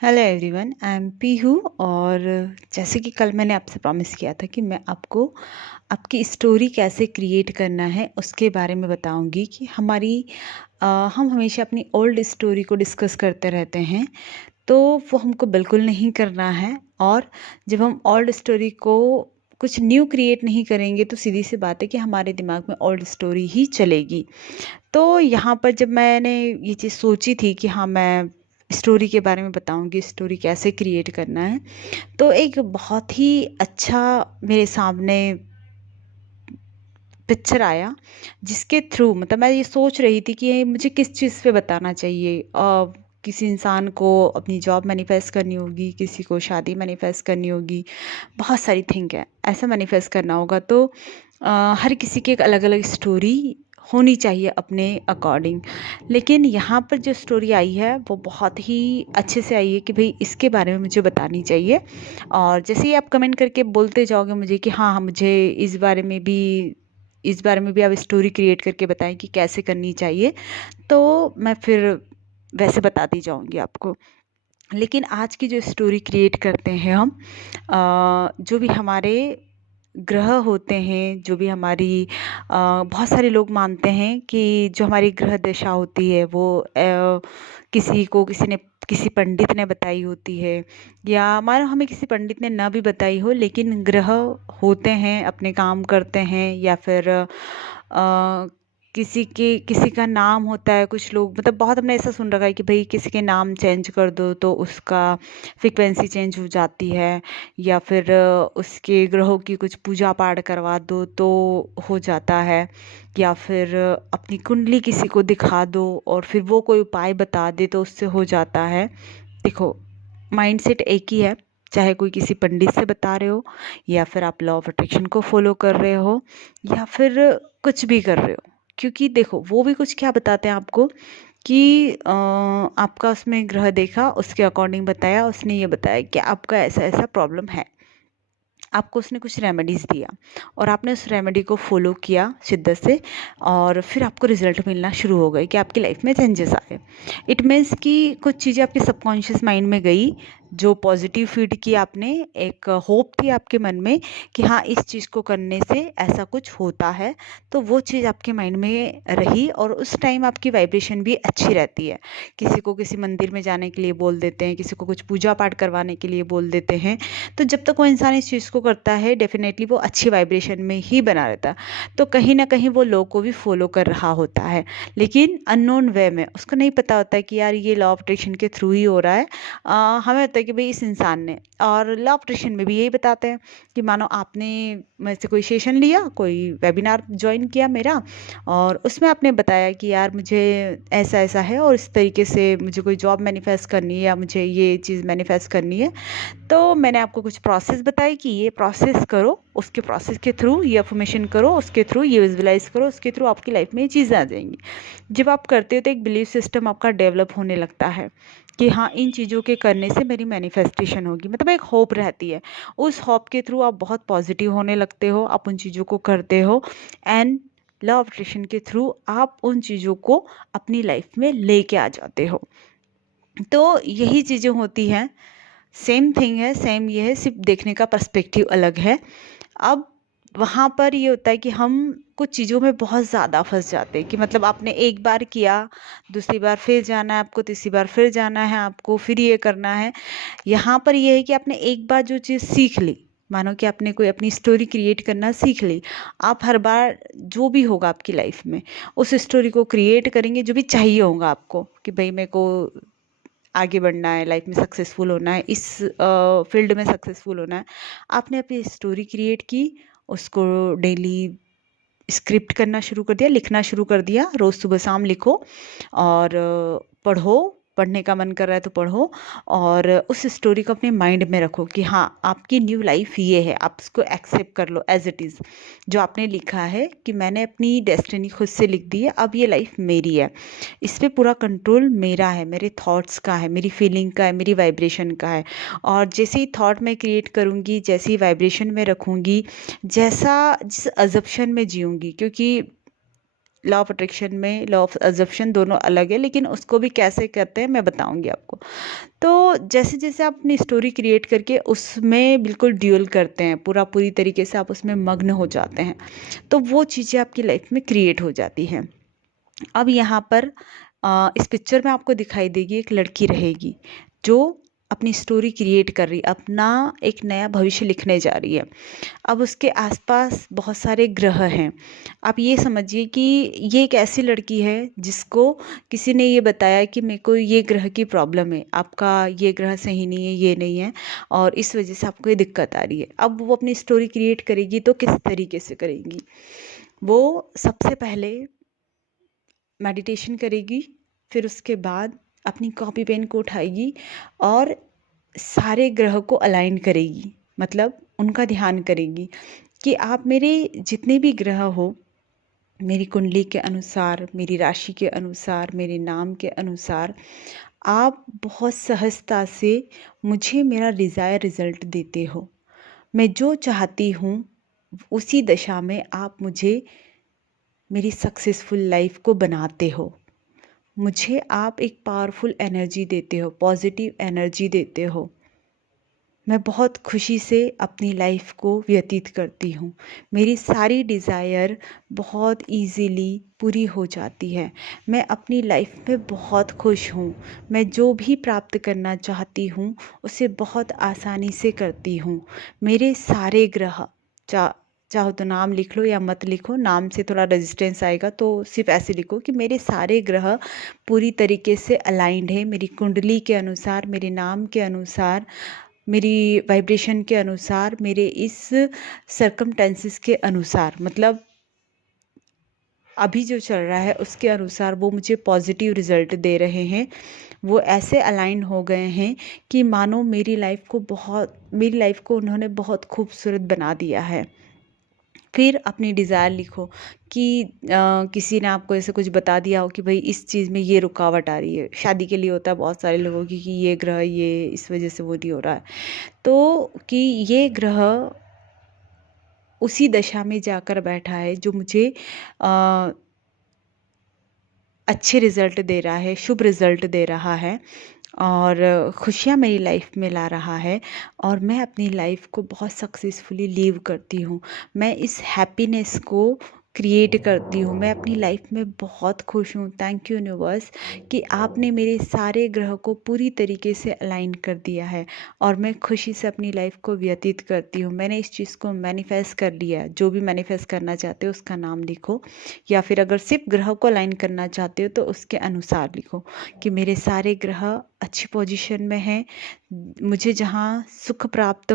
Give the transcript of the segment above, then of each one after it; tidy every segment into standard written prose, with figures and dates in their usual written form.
Hello everyone, I am Pihu. और जैसे कि कल मैंने आपसे प्रॉमिस किया था कि मैं आपको आपकी स्टोरी कैसे क्रिएट करना है उसके बारे में बताऊंगी कि हम हमेशा अपनी ओल्ड स्टोरी को डिस्कस करते रहते हैं, तो वो हमको बिल्कुल नहीं करना है। और जब हम ओल्ड स्टोरी को कुछ न्यू क्रिएट नहीं करेंगे तो सीधी सी बात है कि हमारे दिमाग में ओल्ड स्टोरी ही चलेगी। तो यहाँ पर जब मैंने ये चीज़ सोची थी कि हाँ, मैं स्टोरी के बारे में बताऊंगी, स्टोरी कैसे क्रिएट करना है, तो एक बहुत ही अच्छा मेरे सामने पिक्चर आया, जिसके थ्रू मतलब मैं ये सोच रही थी कि ये मुझे किस चीज़ पे बताना चाहिए। किसी इंसान को अपनी जॉब मैनिफेस्ट करनी होगी, किसी को शादी मैनिफेस्ट करनी होगी, बहुत सारी थिंग है, ऐसा मैनिफेस्ट करना होगा। तो हर किसी की एक अलग अलग स्टोरी होनी चाहिए अपने अकॉर्डिंग। लेकिन यहाँ पर जो स्टोरी आई है वो बहुत ही अच्छे से आई है कि भाई इसके बारे में मुझे बतानी चाहिए। और जैसे ही आप कमेंट करके बोलते जाओगे मुझे कि हाँ हाँ, मुझे इस बारे में भी आप स्टोरी क्रिएट करके बताएं कि कैसे करनी चाहिए, तो मैं फिर वैसे बताती जाऊंगी आपको। लेकिन आज की जो स्टोरी क्रिएट करते हैं हम, जो भी हमारे ग्रह होते हैं, जो भी बहुत सारे लोग मानते हैं कि जो हमारी ग्रह दशा होती है वो किसी पंडित ने बताई होती है, या मानो हमें किसी पंडित ने ना भी बताई हो, लेकिन ग्रह होते हैं, अपने काम करते हैं, या फिर किसी का नाम होता है। कुछ लोग मतलब बहुत हमने ऐसा सुन रखा है कि भाई किसी के नाम चेंज कर दो तो उसका फ्रिक्वेंसी चेंज हो जाती है, या फिर उसके ग्रहों की कुछ पूजा पाठ करवा दो तो हो जाता है, या फिर अपनी कुंडली किसी को दिखा दो और फिर वो कोई उपाय बता दे तो उससे हो जाता है। देखो, माइंडसेट एक ही है, चाहे कोई किसी पंडित से बता रहे हो, या फिर आप लॉ ऑफ अट्रैक्शन को फॉलो कर रहे हो, या फिर कुछ भी कर रहे हो। क्योंकि देखो, वो भी कुछ क्या बताते हैं आपको कि आपका उसमें ग्रह देखा, उसके अकॉर्डिंग बताया, उसने ये बताया कि आपका ऐसा ऐसा प्रॉब्लम है। आपको उसने कुछ रेमेडीज़ दिया और आपने उस रेमेडी को फॉलो किया शिद्दत से, और फिर आपको रिजल्ट मिलना शुरू हो गए कि आपकी लाइफ में चेंजेस आए। इट मीन्स कि कुछ चीज़ें आपके सबकॉन्शियस माइंड में गई, जो पॉजिटिव फीड की आपने, एक होप थी आपके मन में कि हाँ, इस चीज़ को करने से ऐसा कुछ होता है, तो वो चीज़ आपके माइंड में रही और उस टाइम आपकी वाइब्रेशन भी अच्छी रहती है। किसी को किसी मंदिर में जाने के लिए बोल देते हैं, किसी को कुछ पूजा पाठ करवाने के लिए बोल देते हैं, तो जब तक वो इंसान इस चीज़ को करता है डेफिनेटली वो अच्छी वाइब्रेशन में ही बना रहता है। तो कहीं ना कहीं वो लोग को भी फॉलो कर रहा होता है, लेकिन अननोन वे में, उसको नहीं पता होता है कि यार ये लॉ ऑफ अट्रैक्शन के थ्रू ही हो रहा है। हमें होता है कि भाई इस इंसान ने, और लॉ ऑफ अट्रैक्शन में भी यही बताते हैं कि मानो आपने मेरे से कोई सेशन लिया, कोई वेबिनार ज्वाइन किया मेरा, और उसमें आपने बताया कि यार मुझे ऐसा ऐसा है और इस तरीके से मुझे कोई जॉब मैनिफेस्ट करनी है, या मुझे ये चीज़ मैनिफेस्ट करनी है। तो मैंने आपको कुछ प्रोसेस बताई कि ये प्रोसेस करो, उसके प्रोसेस के थ्रू ये अफर्मेशन करो, उसके थ्रू ये विजुअलाइज करो, उसके थ्रू आपकी लाइफ में ये चीज़ें आ जाएंगी। जब आप करते हो तो एक बिलीफ सिस्टम आपका डेवलप होने लगता है कि हाँ, इन चीज़ों के करने से मेरी मैनिफेस्टेशन होगी, मतलब एक होप रहती है। उस होप के थ्रू आप बहुत पॉजिटिव होने लगते हो, आप उन चीज़ों को करते हो, एंड लॉ ऑफ अट्रैक्शन के थ्रू आप उन चीज़ों को अपनी लाइफ में लेके आ जाते हो। तो यही चीज़ें होती हैं, सेम थिंग है, सेम ये है, सिर्फ देखने का पर्सपेक्टिव अलग है। अब वहाँ पर ये होता है कि हम कुछ चीज़ों में बहुत ज़्यादा फंस जाते हैं कि मतलब आपने एक बार किया, दूसरी बार फिर जाना है आपको, तीसरी बार फिर जाना है आपको, फिर ये करना है। यहाँ पर ये है कि आपने एक बार जो चीज़ सीख ली, मानो कि आपने कोई अपनी स्टोरी क्रिएट करना सीख ली, आप हर बार जो भी होगा आपकी लाइफ में उस स्टोरी को क्रिएट करेंगे, जो भी चाहिए होगा आपको कि भाई मेरे को आगे बढ़ना है, लाइफ में सक्सेसफुल होना है, इस फील्ड में सक्सेसफुल होना है। आपने अपनी स्टोरी क्रिएट की, उसको डेली स्क्रिप्ट करना शुरू कर दिया, लिखना शुरू कर दिया, रोज़ सुबह शाम लिखो और पढ़ो, पढ़ने का मन कर रहा है तो पढ़ो, और उस स्टोरी को अपने माइंड में रखो कि हाँ, आपकी न्यू लाइफ ये है, आप उसको एक्सेप्ट कर लो एज इट इज़। जो आपने लिखा है कि मैंने अपनी डेस्टिनी खुद से लिख दी है, अब ये लाइफ मेरी है, इस पे पूरा कंट्रोल मेरा है, मेरे थॉट्स का है, मेरी फीलिंग का है, मेरी वाइब्रेशन का है। और जैसे ही थॉट मैं क्रिएट करूँगी, जैसे ही वाइब्रेशन में रखूँगी, जिस अजप्शन में जीऊँगी, क्योंकि लॉ ऑफ अट्रैक्शन में लॉ ऑफ अजम्पशन दोनों अलग है, लेकिन उसको भी कैसे करते हैं मैं बताऊंगी आपको। तो जैसे जैसे आप अपनी स्टोरी क्रिएट करके उसमें बिल्कुल ड्यूल करते हैं, पूरी तरीके से आप उसमें मग्न हो जाते हैं, तो वो चीज़ें आपकी लाइफ में क्रिएट हो जाती हैं। अब यहाँ पर इस पिक्चर में आपको दिखाई देगी एक लड़की रहेगी जो अपनी स्टोरी क्रिएट कर रही, अपना एक नया भविष्य लिखने जा रही है। अब उसके आसपास बहुत सारे ग्रह हैं। आप ये समझिए कि ये एक ऐसी लड़की है जिसको किसी ने ये बताया कि मेरे को ये ग्रह की प्रॉब्लम है, आपका ये ग्रह सही नहीं है, ये नहीं है, और इस वजह से आपको ये दिक्कत आ रही है। अब वो अपनी स्टोरी क्रिएट करेगी तो किस तरीके से करेगी? वो सबसे पहले मेडिटेशन करेगी, फिर उसके बाद अपनी कॉपी पेन को उठाएगी और सारे ग्रह को अलाइन करेगी, मतलब उनका ध्यान करेगी कि आप मेरे जितने भी ग्रह हो, मेरी कुंडली के अनुसार, मेरी राशि के अनुसार, मेरे नाम के अनुसार, आप बहुत सहजता से मुझे मेरा डिज़ायर रिज़ल्ट देते हो। मैं जो चाहती हूँ उसी दशा में आप मुझे मेरी सक्सेसफुल लाइफ को बनाते हो। मुझे आप एक पावरफुल एनर्जी देते हो, पॉजिटिव एनर्जी देते हो। मैं बहुत खुशी से अपनी लाइफ को व्यतीत करती हूँ। मेरी सारी डिज़ायर बहुत इजीली पूरी हो जाती है। मैं अपनी लाइफ में बहुत खुश हूँ। मैं जो भी प्राप्त करना चाहती हूँ उसे बहुत आसानी से करती हूँ। मेरे सारे ग्रह, चाहो तो नाम लिख लो या मत लिखो, नाम से थोड़ा रेजिस्टेंस आएगा, तो सिर्फ ऐसे लिखो कि मेरे सारे ग्रह पूरी तरीके से अलाइंड है, मेरी कुंडली के अनुसार, मेरे नाम के अनुसार, मेरी वाइब्रेशन के अनुसार, मेरे इस सर्कमटेंसेस के अनुसार, मतलब अभी जो चल रहा है उसके अनुसार वो मुझे पॉजिटिव रिजल्ट दे रहे हैं। वो ऐसे अलाइन हो गए हैं कि मानो मेरी लाइफ को उन्होंने बहुत खूबसूरत बना दिया है। फिर अपनी डिज़ायर लिखो कि किसी ने आपको ऐसे कुछ बता दिया हो कि भाई इस चीज़ में ये रुकावट आ रही है। शादी के लिए होता है बहुत सारे लोगों की कि ये ग्रह ये इस वजह से वो नहीं हो रहा है, तो कि ये ग्रह उसी दशा में जाकर बैठा है जो मुझे अच्छे रिज़ल्ट दे रहा है, शुभ रिज़ल्ट दे रहा है और खुशियाँ मेरी लाइफ में ला रहा है, और मैं अपनी लाइफ को बहुत सक्सेसफुली लीव करती हूँ। मैं इस हैप्पीनेस को क्रिएट करती हूँ। मैं अपनी लाइफ में बहुत खुश हूँ। थैंक यू यूनिवर्स कि आपने मेरे सारे ग्रह को पूरी तरीके से अलाइन कर दिया है और मैं खुशी से अपनी लाइफ को व्यतीत करती हूँ। मैंने इस चीज़ को मैनिफेस्ट कर लिया है। जो भी मैनिफेस्ट करना चाहते हो उसका नाम लिखो, या फिर अगर सिर्फ ग्रह को अलाइन करना चाहते हो तो उसके अनुसार लिखो कि मेरे सारे ग्रह अच्छी पोजीशन में हैं। मुझे जहाँ सुख प्राप्त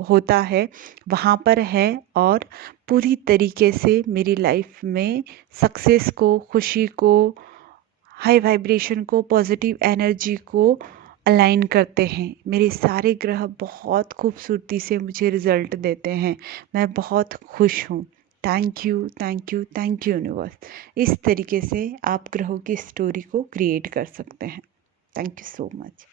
होता है वहाँ पर है, और पूरी तरीके से मेरी लाइफ में सक्सेस को, खुशी को, हाई वाइब्रेशन को, पॉजिटिव एनर्जी को अलाइन करते हैं। मेरे सारे ग्रह बहुत खूबसूरती से मुझे रिजल्ट देते हैं। मैं बहुत खुश हूँ। Thank you, thank you, thank you universe. इस तरीके से आप ग्रहों की स्टोरी को क्रिएट कर सकते हैं। Thank you so much.